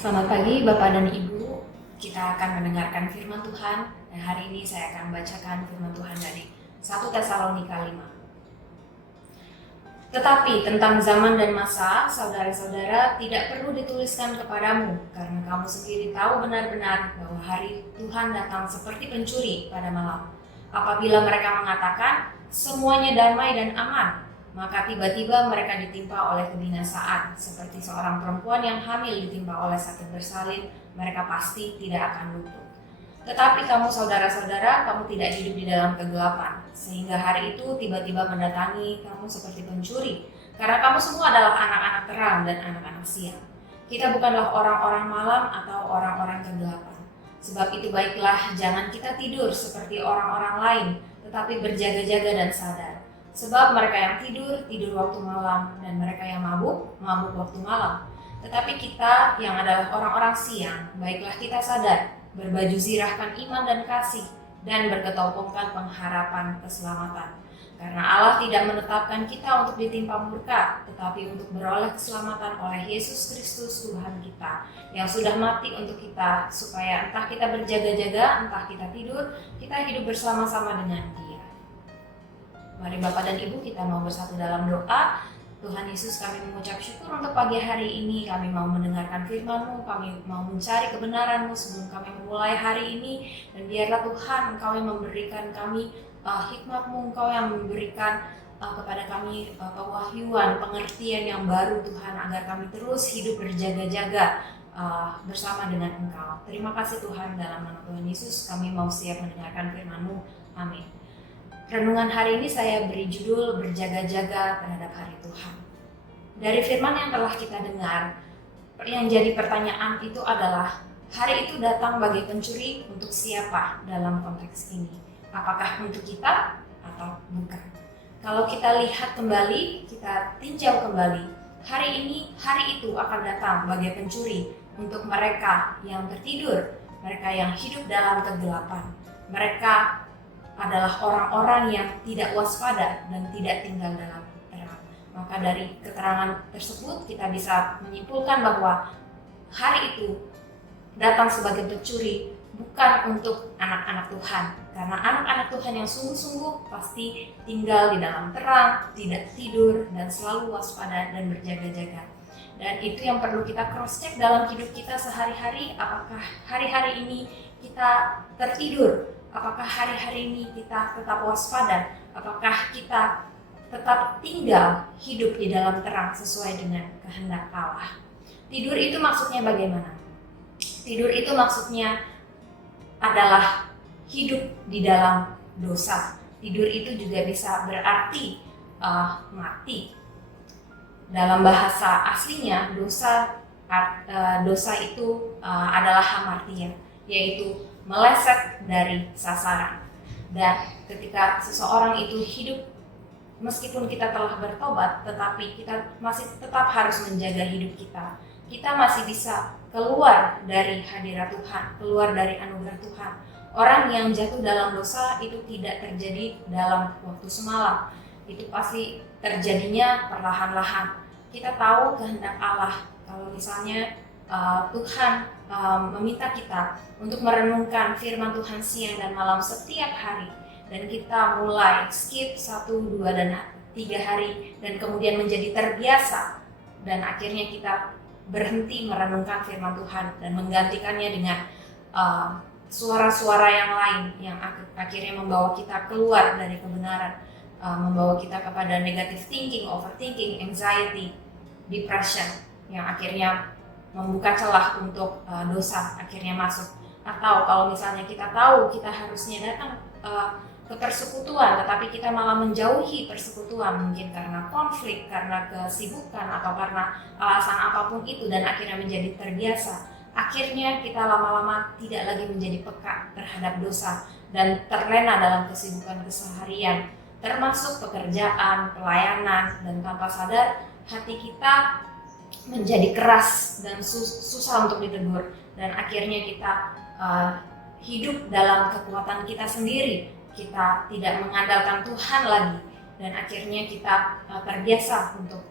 Selamat pagi Bapak dan Ibu, kita akan mendengarkan firman Tuhan dan hari ini saya akan membacakan firman Tuhan dari 1 Tesalonika 5. Tetapi tentang zaman dan masa, saudara-saudara tidak perlu dituliskan kepadamu, karena kamu sendiri tahu benar-benar bahwa hari Tuhan datang seperti pencuri pada malam. Apabila mereka mengatakan semuanya damai dan aman, maka tiba-tiba mereka ditimpa oleh kebinasaan, seperti seorang perempuan yang hamil ditimpa oleh sakit bersalin, mereka pasti tidak akan luput. Tetapi kamu saudara-saudara, kamu tidak hidup di dalam kegelapan, sehingga hari itu tiba-tiba mendatangi kamu seperti pencuri, karena kamu semua adalah anak-anak terang dan anak-anak siang. Kita bukanlah orang-orang malam atau orang-orang kegelapan. Sebab itu baiklah jangan kita tidur seperti orang-orang lain, tetapi berjaga-jaga dan sadar. Sebab mereka yang tidur, tidur waktu malam, dan mereka yang mabuk, mabuk waktu malam. Tetapi kita yang adalah orang-orang siang, baiklah kita sadar, berbaju zirahkan iman dan kasih, dan berketopongkan pengharapan keselamatan. Karena Allah tidak menetapkan kita untuk ditimpa murka, tetapi untuk beroleh keselamatan oleh Yesus Kristus Tuhan kita, yang sudah mati untuk kita, supaya entah kita berjaga-jaga, entah kita tidur, kita hidup bersama-sama dengan Dia. Mari Bapak dan Ibu kita mau bersatu dalam doa. Tuhan Yesus, kami mengucap syukur untuk pagi hari ini. Kami mau mendengarkan firman-Mu, kami mau mencari kebenaran-Mu sebelum kami memulai hari ini. Dan biarlah Tuhan Engkau yang memberikan kami hikmat-Mu, Engkau yang memberikan kepada kami pewahyuan, pengertian yang baru Tuhan, agar kami terus hidup berjaga-jaga bersama dengan Engkau. Terima kasih Tuhan, dalam nama Tuhan Yesus kami mau siap mendengarkan firman-Mu. Amin. Renungan hari ini saya beri judul berjaga-jaga terhadap hari Tuhan. Dari firman yang telah kita dengar, yang jadi pertanyaan itu adalah, hari itu datang bagi pencuri untuk siapa dalam konteks ini? Apakah untuk kita atau bukan? Kalau kita lihat kembali, kita tinjau kembali, hari itu akan datang bagi pencuri untuk mereka yang tertidur, mereka yang hidup dalam kegelapan, mereka adalah orang-orang yang tidak waspada dan tidak tinggal dalam terang. Maka dari keterangan tersebut kita bisa menyimpulkan bahwa hari itu datang sebagai pencuri bukan untuk anak-anak Tuhan. Karena anak-anak Tuhan yang sungguh-sungguh pasti tinggal di dalam terang, tidak tidur, dan selalu waspada dan berjaga-jaga. Dan itu yang perlu kita cross-check dalam hidup kita sehari-hari. Apakah hari-hari ini kita tertidur? Apakah hari-hari ini kita tetap waspada? Apakah kita tetap tinggal hidup di dalam terang sesuai dengan kehendak Allah? Tidur itu maksudnya bagaimana? Tidur itu maksudnya adalah hidup di dalam dosa. Tidur itu juga bisa berarti mati. Dalam bahasa aslinya dosa itu adalah hamartia, yaitu meleset dari sasaran. Dan ketika seseorang itu hidup, meskipun kita telah bertobat, tetapi kita masih tetap harus menjaga hidup kita. Kita masih bisa keluar dari hadirat Tuhan, keluar dari anugerah Tuhan. Orang yang jatuh dalam dosa itu tidak terjadi dalam waktu semalam. Itu pasti terjadinya perlahan-lahan. Kita tahu kehendak Allah. Kalau misalnya Tuhan meminta kita untuk merenungkan firman Tuhan siang dan malam setiap hari, dan kita mulai skip 1, 2, dan 3 hari dan kemudian menjadi terbiasa, dan akhirnya kita berhenti merenungkan firman Tuhan dan menggantikannya dengan suara-suara yang lain yang akhirnya membawa kita keluar dari kebenaran, membawa kita kepada negative thinking, overthinking, anxiety, depression, yang akhirnya membuka celah untuk dosa akhirnya masuk. Atau kalau misalnya kita tahu kita harusnya datang ke persekutuan, tetapi kita malah menjauhi persekutuan, mungkin karena konflik, karena kesibukan, atau karena alasan apapun itu, dan akhirnya menjadi terbiasa. Akhirnya kita lama-lama tidak lagi menjadi peka terhadap dosa dan terlena dalam kesibukan keseharian, termasuk pekerjaan, pelayanan, dan tanpa sadar hati kita menjadi keras dan susah untuk ditegur, dan akhirnya kita hidup dalam kekuatan kita sendiri. Kita tidak mengandalkan Tuhan lagi, dan akhirnya kita terbiasa untuk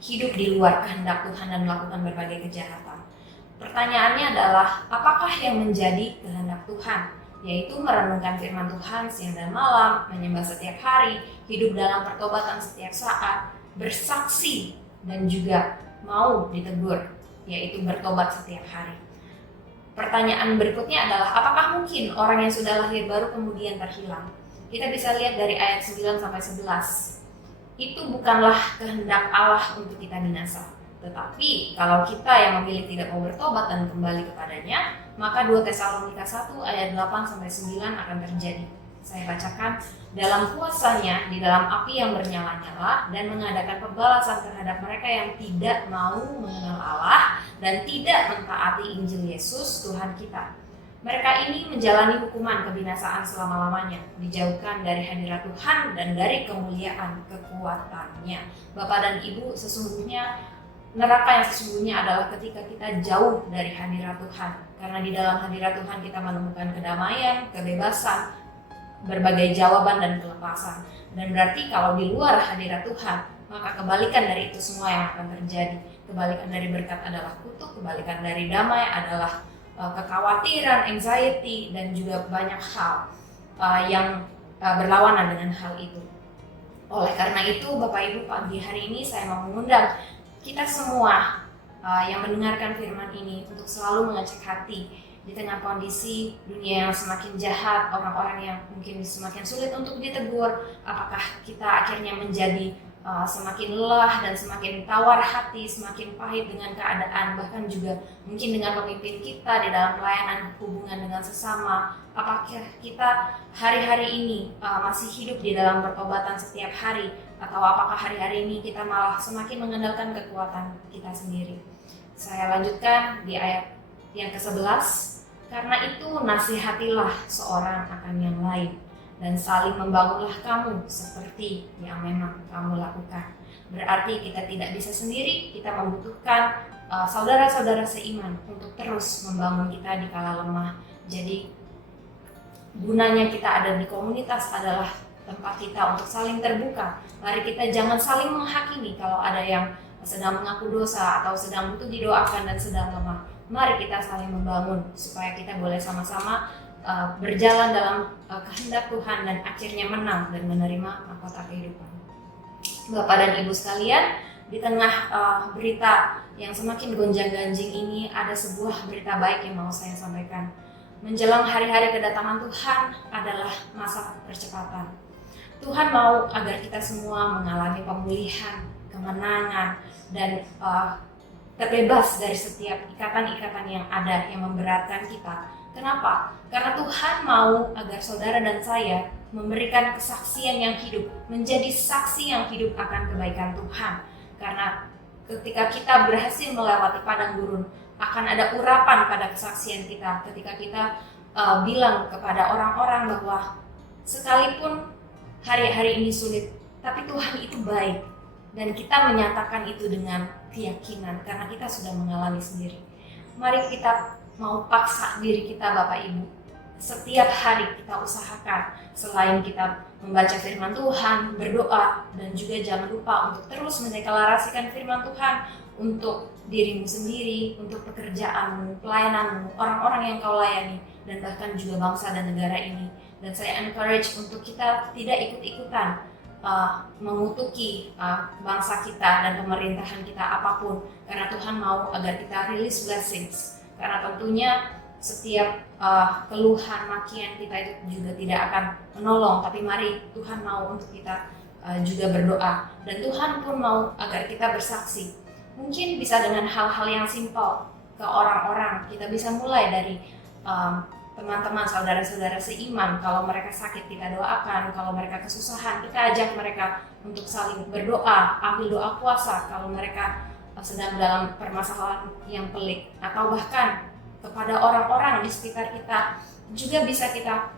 hidup di luar kehendak Tuhan dan melakukan berbagai kejahatan. Pertanyaannya adalah, apakah yang menjadi kehendak Tuhan? Yaitu merenungkan firman Tuhan siang dan malam, menyembah setiap hari, hidup dalam pertobatan setiap saat, bersaksi, dan juga mau ditegur, yaitu bertobat setiap hari. Pertanyaan berikutnya adalah, apakah mungkin orang yang sudah lahir baru kemudian terhilang? Kita bisa lihat dari ayat 9-11. Itu bukanlah kehendak Allah untuk kita binasa. Tetapi kalau kita yang memilih tidak mau bertobat dan kembali kepadanya, maka 2 Tesalonika 1 ayat 8-9 akan terjadi. Saya bacakan, dalam kuasanya di dalam api yang bernyala-nyala dan mengadakan pembalasan terhadap mereka yang tidak mau mengenal Allah dan tidak mentaati Injil Yesus Tuhan kita. Mereka ini menjalani hukuman kebinasaan selama-lamanya, dijauhkan dari hadirat Tuhan dan dari kemuliaan kekuatannya. Bapak dan Ibu, sesungguhnya neraka yang sesungguhnya adalah ketika kita jauh dari hadirat Tuhan. Karena di dalam hadirat Tuhan kita menemukan kedamaian, kebebasan, berbagai jawaban dan kelepasan. Dan berarti kalau di luar hadirat Tuhan, maka kebalikan dari itu semua yang akan terjadi. Kebalikan dari berkat adalah kutuk, kebalikan dari damai adalah kekhawatiran, anxiety, dan juga banyak hal yang berlawanan dengan hal itu. Oleh karena itu, Bapak Ibu, pagi hari ini saya mau mengundang kita semua yang mendengarkan firman ini untuk selalu mengecek hati di tengah kondisi dunia yang semakin jahat, orang-orang yang mungkin semakin sulit untuk ditegur. Apakah kita akhirnya menjadi semakin lelah dan semakin tawar hati, semakin pahit dengan keadaan, bahkan juga mungkin dengan pemimpin kita di dalam pelayanan hubungan dengan sesama. Apakah kita hari-hari ini masih hidup di dalam pertobatan setiap hari, atau apakah hari-hari ini kita malah semakin mengandalkan kekuatan kita sendiri? Saya lanjutkan di ayat yang ke-11, karena itu nasihatilah seorang akan yang lain, dan saling membangunlah kamu seperti yang memang kamu lakukan. Berarti kita tidak bisa sendiri, kita membutuhkan saudara-saudara seiman untuk terus membangun kita di kala lemah. Jadi gunanya kita ada di komunitas adalah tempat kita untuk saling terbuka. Mari kita jangan saling menghakimi kalau ada yang sedang mengaku dosa atau sedang butuh didoakan dan sedang lemah. Mari kita saling membangun supaya kita boleh sama-sama berjalan dalam kehendak Tuhan dan akhirnya menang dan menerima mahkota kehidupan. Bapak dan Ibu sekalian, di tengah berita yang semakin gonjang-ganjing ini ada sebuah berita baik yang mau saya sampaikan. Menjelang hari-hari kedatangan Tuhan adalah masa percepatan. Tuhan mau agar kita semua mengalami pemulihan, kemenangan, dan terbebas dari setiap ikatan-ikatan yang ada yang memberatkan kita. Kenapa? Karena Tuhan mau agar saudara dan saya memberikan kesaksian yang hidup, menjadi saksi yang hidup akan kebaikan Tuhan. Karena ketika kita berhasil melewati padang gurun, akan ada urapan pada kesaksian kita ketika kita bilang kepada orang-orang bahwa sekalipun hari-hari ini sulit, tapi Tuhan itu baik. Dan kita menyatakan itu dengan keyakinan karena kita sudah mengalami sendiri. Mari kita mau paksa diri kita, Bapak Ibu. Setiap hari kita usahakan, selain kita membaca firman Tuhan, berdoa, dan juga jangan lupa untuk terus mendeklarasikan firman Tuhan untuk dirimu sendiri, untuk pekerjaanmu, pelayananmu, orang-orang yang kau layani, dan bahkan juga bangsa dan negara ini. Dan saya encourage untuk kita tidak ikut-ikutan mengutuki bangsa kita dan pemerintahan kita apapun, karena Tuhan mau agar kita release blessings. Karena tentunya setiap keluhan, makian kita itu juga tidak akan menolong, tapi mari Tuhan mau untuk kita juga berdoa, dan Tuhan pun mau agar kita bersaksi. Mungkin bisa dengan hal-hal yang simpel ke orang-orang. Kita bisa mulai dari teman-teman, saudara-saudara seiman. Kalau mereka sakit kita doakan, kalau mereka kesusahan kita ajak mereka untuk saling berdoa, ambil doa puasa kalau mereka sedang dalam permasalahan yang pelik. Atau bahkan kepada orang-orang di sekitar kita juga bisa kita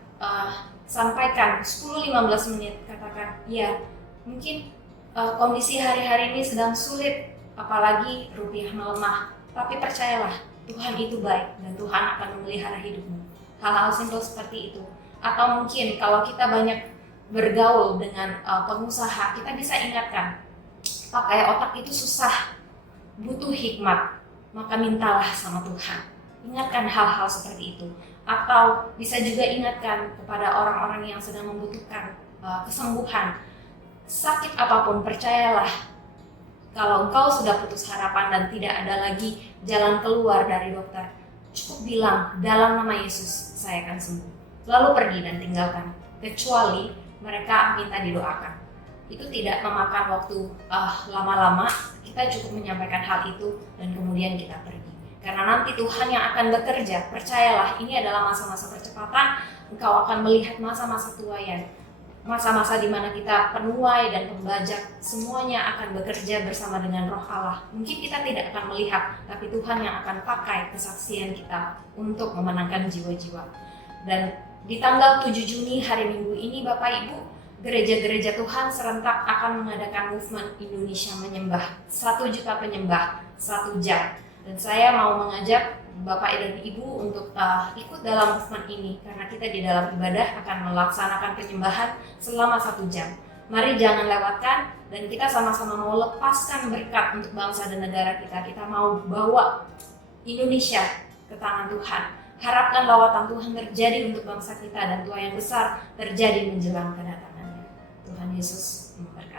sampaikan 10-15 menit, katakan, ya mungkin kondisi hari-hari ini sedang sulit, apalagi rupiah melemah, tapi percayalah Tuhan itu baik dan Tuhan akan memelihara hidupmu. Hal-hal simpel seperti itu. Atau mungkin kalau kita banyak bergaul dengan pengusaha, kita bisa ingatkan, pakai otak itu susah, butuh hikmat, maka mintalah sama Tuhan. Ingatkan hal-hal seperti itu. Atau bisa juga ingatkan kepada orang-orang yang sedang membutuhkan kesembuhan. Sakit apapun, percayalah, kalau engkau sudah putus harapan dan tidak ada lagi jalan keluar dari dokter, cukup bilang, dalam nama Yesus saya akan sembuh. Lalu pergi dan tinggalkan, kecuali mereka minta didoakan. Itu tidak memakan waktu lama-lama, kita cukup menyampaikan hal itu dan kemudian kita pergi. Karena nanti Tuhan yang akan bekerja, percayalah, ini adalah masa-masa percepatan, engkau akan melihat masa-masa tuaian. Masa-masa di mana kita penuai dan pembajak, semuanya akan bekerja bersama dengan Roh Allah. Mungkin kita tidak akan melihat, tapi Tuhan yang akan pakai kesaksian kita untuk memenangkan jiwa-jiwa. Dan di tanggal 7 Juni hari Minggu ini, Bapak Ibu, gereja-gereja Tuhan serentak akan mengadakan movement Indonesia Menyembah. 1 juta penyembah, 1 jam. Dan saya mau mengajak Bapak dan Ibu untuk ikut dalam movement ini, karena kita di dalam ibadah akan melaksanakan penyembahan selama 1 jam. Mari jangan lewatkan, dan kita sama-sama mau lepaskan berkat untuk bangsa dan negara kita. Kita mau bawa Indonesia ke tangan Tuhan. Harapkan lawatan Tuhan terjadi untuk bangsa kita dan tuaian besar terjadi menjelang kedatangannya. Tuhan Yesus memberkati.